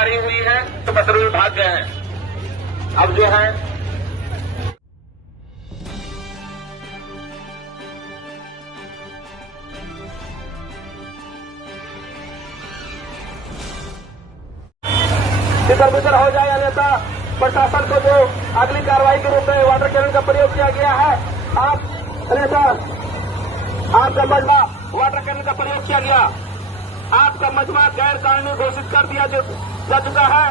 गिरफ्तारी हुई है तो बदरू भाग गए हैं। अब जो है तितर बितर हो जाए अन्यथा प्रशासन को जो अगली कार्रवाई के रूप में वाटर कैनन का प्रयोग किया गया है। आप अन्यथा आपका मजमा वाटर कैनन का प्रयोग किया गया, आपका मजमा गैर कानूनी घोषित कर दिया जा चुका है।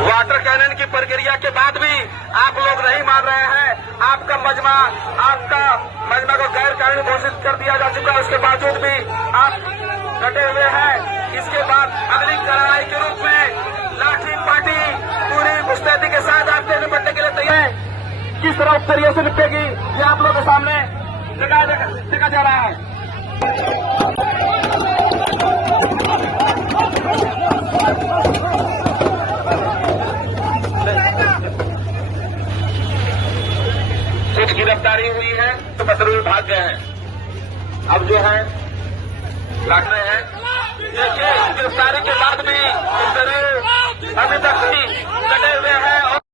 वाटर कैनन की प्रक्रिया के बाद भी आप लोग नहीं मान रहे हैं। आपका मजमा को गैर कानूनी घोषित कर दिया जा चुका है, उसके बावजूद भी आप डटे हुए हैं। इसके बाद अगली कार्रवाई के रूप में लाठी पाटी पूरी मुस्तैदी के साथ आपसे निपटने के लिए तैयार है। किस तरह उत्तरीय से निपटेगी ये आप लोगों के सामने देखा जा रहा है। कुछ गिरफ्तारी हुई है तो बदरू भाग गए हैं। अब जो है लड़ रहे हैं। देखिए गिरफ्तारी के बाद भी अभी तक भी डटे हुए हैं और